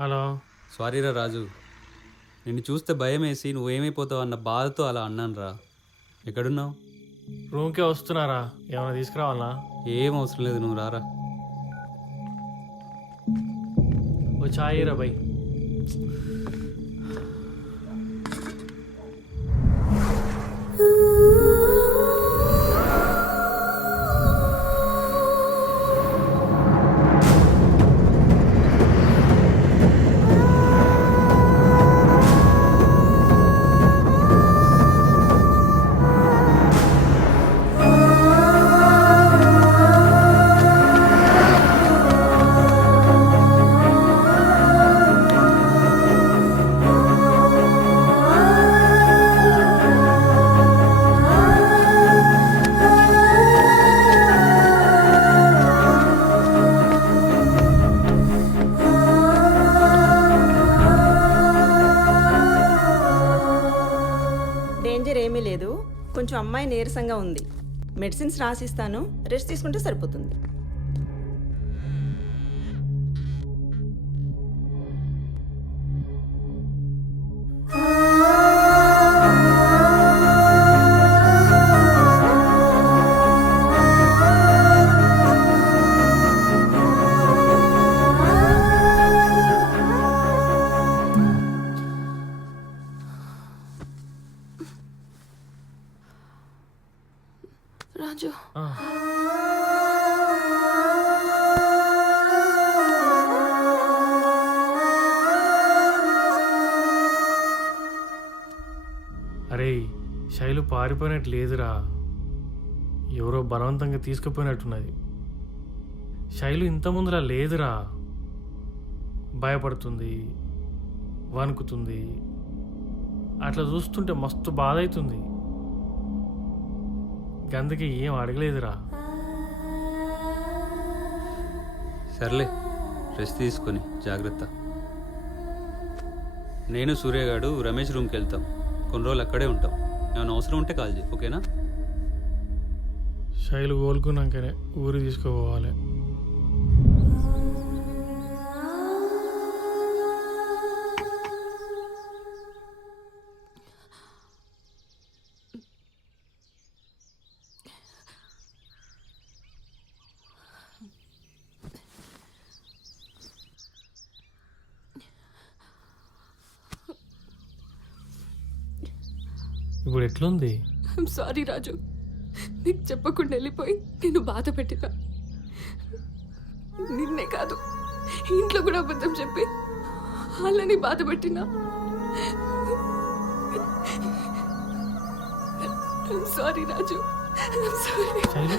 Hello. సారీరా రాజు, నిన్ను చూస్తే భయం వేసి నువ్వేమైపోతావు అన్న బాధతో అలా అన్నాను రా. ఎక్కడున్నావు? రూమ్కే వస్తున్నారా? ఏమైనా తీసుకురావాలా? ఏం అవసరం లేదు, నువ్వు రారా. ఓ చాయ్ రా బై. డేంజర్ ఏమీ లేదు, కొంచెం అమ్మాయి నీరసంగా ఉంది. మెడిసిన్స్ రాసిస్తాను, రెస్ట్ తీసుకుంటే సరిపోతుంది. రాజు, అరే శైలు పారిపోయినట్టు లేదురా, ఎవరో బలవంతంగా తీసుకుపోయినట్టున్నది. శైలు ఇంత ముందులా లేదురా, భయపడుతుంది, వణుకుతుంది. అట్లా చూస్తుంటే మస్తు బాధ అవుతుంది. అందుకే ఏం అడగలేదురా. సర్లే, రెస్ట్ తీసుకొని జాగ్రత్త. నేను సూర్యగాడు రమేష్ రూమ్కి వెళ్తాం, కొన్ని రోజులు అక్కడే ఉంటాం. ఏమైనా అవసరం ఉంటే కాల్ చేయి, ఓకేనా? శైలు కోలుకున్నాకనే ఊరు తీసుకుపోవాలి. ఇప్పుడు ఎట్లుంది? ఐఎమ్ సారీ రాజు, నీకు చెప్పకుండా వెళ్ళిపోయి నేను బాధ పెట్టినా. నిన్నే కాదు, ఇంట్లో కూడా అబద్ధం చెప్పి వాళ్ళని బాధ పెట్టినా. I'm sorry Raju, I'm sorry. Shailu